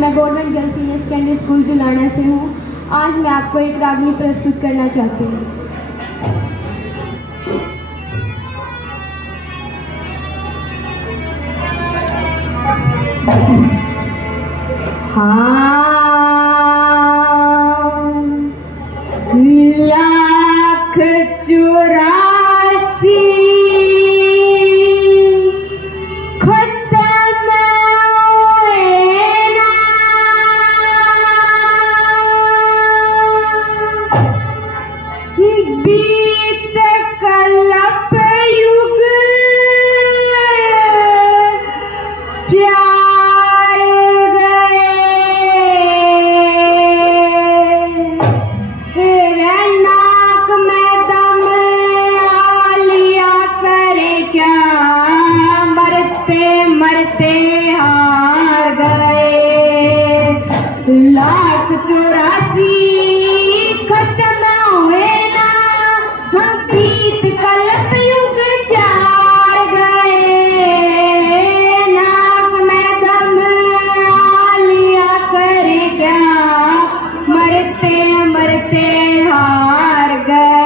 मैं government girls senior secondary school Julana से हूँ। आज मैं आपको एक रागनी प्रस्तुत करना चाहती हूँ। लाख 84 बीत कल्प युग चार गए, नाक में दम आ लिया करे क्या, मरते मरते हार गए। लाख 84 बीत कल्प युग चार गए, नाक में दम आ लिया करे क्या, मरते मरते हार गए।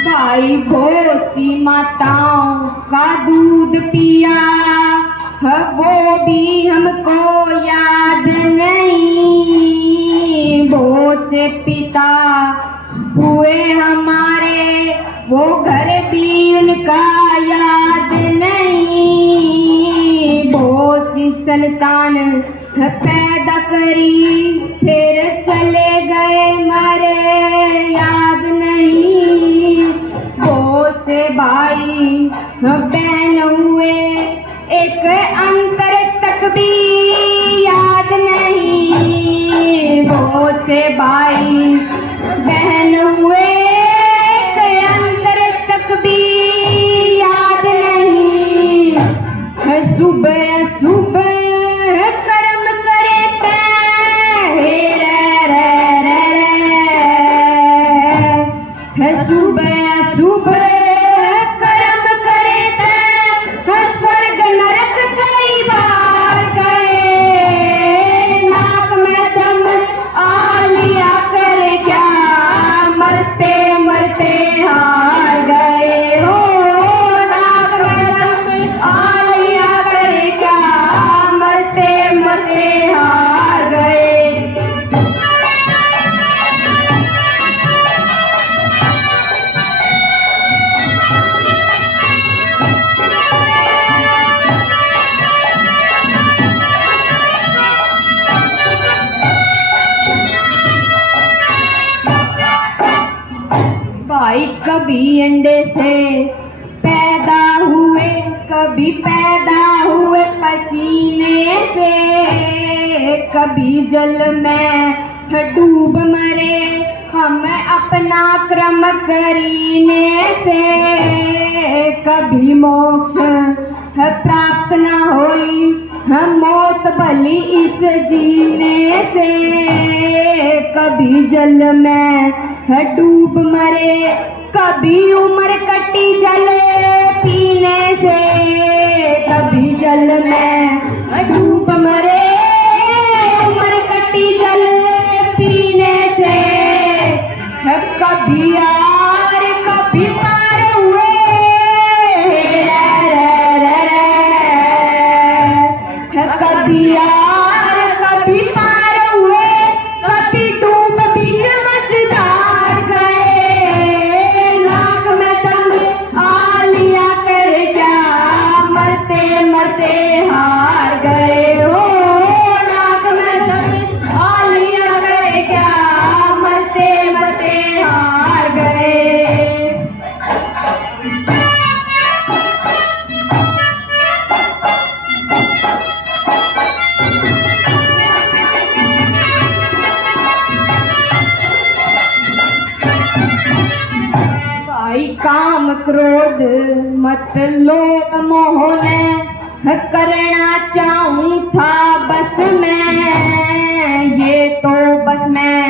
भाई बहुत सी माताओं का दूध पिया है, वो भी हमको याद नहीं। बहुत से पिता हुए हमारे, वो घर भी उनका याद नहीं। बहुत सी संतान पैदा करी, फिर चले गए मरे, याद नहीं। बहुत से भाई बहन हुए, एक अंतर तक भी याद नहीं। बहुत से भाई बहन हुए, एक अंतर तक भी याद नहीं। सुबह सुबह कर्म करे रे, सुबह सुबह कर्म करे थे, स्वर्ग नरक कई बार गए। नाक में दम आ लिया करे क्या, मरते मरते हार गए। हो नाक में दम आ लिया करे क्या, मरते मरते हार गए। भाई कभी अंडे से पैदा हुए, कभी पैदा हुए पसीने से, कभी जल में डूब मरे हम अपना क्रम करीने से। कभी मोक्ष प्राप्त न होई, हम मौत भली इस जीने से। कभी जल में डूब मरे, कभी उम्र कटी जल पीने से। कभी जल में डूब मरे, उम्र कटी जल पीने से। कभी यार कभी पार हुए, कभी यार कभी पार हुए, कभी डूब बीच मझधार गए। नाक में दम आ लिया मतलब मोहने करना चाहूँ था बस मैं, ये तो बस मैं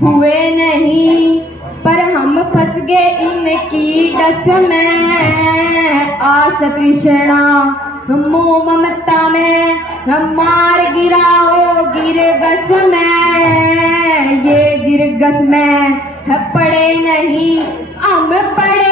हुए नहीं, पर हम फंस गए इनकी डस में। आस तृष्णा मोह ममता में हम मार गिराओ गिरगस में, ये गिरगस में पड़े नहीं हम पड़े